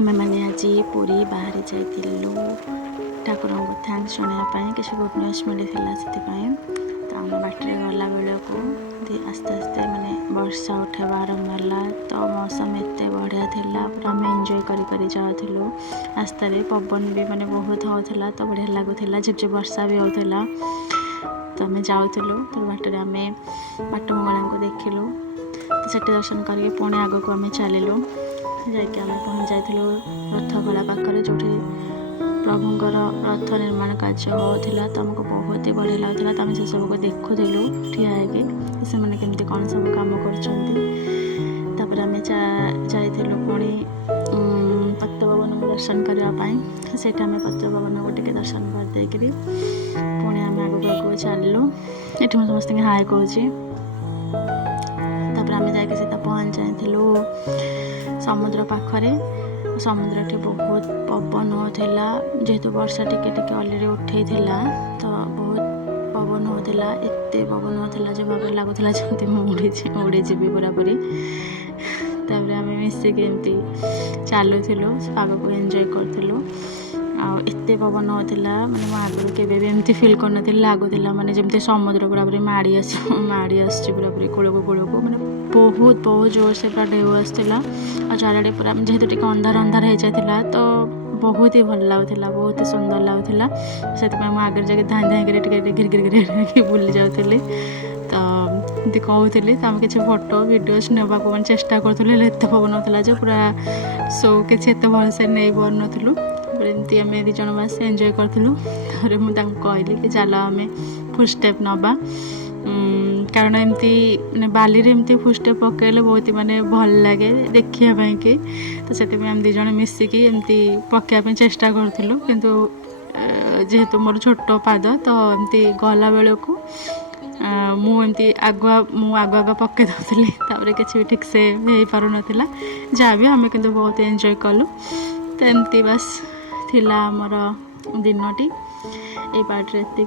आमे मैंने आज पूरी बाहर जाइलु ठाकुर को थैंक्स जनायापाई किसी गुड न्यूज मिलता से तो आम बाटर गला बेल को आस्ते आस्ते माने वर्षा उठेवा आरंभ है तो मौसम एत बढ़िया था पूरा आम एंजॉय करी जाऊँ रास्तार पवन भी माने बहुत होता तो बढ़िया लगुला झिपझिप वर्षा भी होता तो आम जाऊँ तो बाटर आम बाट मंगला को देखिलु तो सेठी दर्शन करके पुणी आग को आम चलिलु जाकि आम पहुँच जाइलु रथगला पाखे जो प्रभुंर रथ निर्माण कार्य होता तो आमको बहुत ही बढ़िया लगुला तो आम से सबको देखुलु ठिया से मैंने केमती कौन सब कम कर आम जाइलु पुणी पतितपावन दर्शन करने से आम पतितपावन को टे दर्शन करदे पुणी आम आगे चलू ये समस्त हाय कहूँ आम जाकि सीधा पहुँच जाइलु समुद्र पाखरे समुद्र बहुत पवन होता जेहेतु वर्षा टिके टिके अलरेडी उठे तो बहुत पवन होता एत पवन होता जो भाव लगुला जमी उड़ी जी पूरापूरी आम मिसिक एमती चलुलु पाग को एंजॉय करूँ आते पवन होता माने मो आगुरी केवे एमती फिल कर लगुला माने जमती समुद्र पूरापूरी माड़ी आस पूरापूरी कूल को माने बहुत बहुत जोर से पूरा ढेउ आसला और चारिड़े पूरा जेहेतु टिके अंधार अंधार हो जाता तो बहुत ही भल लगुला बहुत ही सुंदर लगुला से आगे जाके धाई धाई गिर गिर गिर बुली जाऊँगी तो एमती कहूली तो आम किसी फोटो भिडियोज नाक चेष्टा करूँ एत पवन होता जो पूरा शो किसी एत भलसे नहीं पारूँ एमती आम दिज बास एंजॉय करूँ मुझे कहली कि चल आम फुटस्टेप नवा कारण एमती माने बाली एमती फुटस्टेप पकड़े बहुत ही माने भल लगे देखापी कि तो से आम दिज मिसिकी एमती पकड़ापी चेष्टा करूँ किंतु जेहेतु मोर छोट पाद तो एमती गला बेल को मुझे आगुआ पकई दूसरी किसी भी ठीक से हो पार नाला जहाँ भी आम किंतु बहुत एंजॉय कलु तो एमती बस थिला आमर दिनटी ये पार्ट एति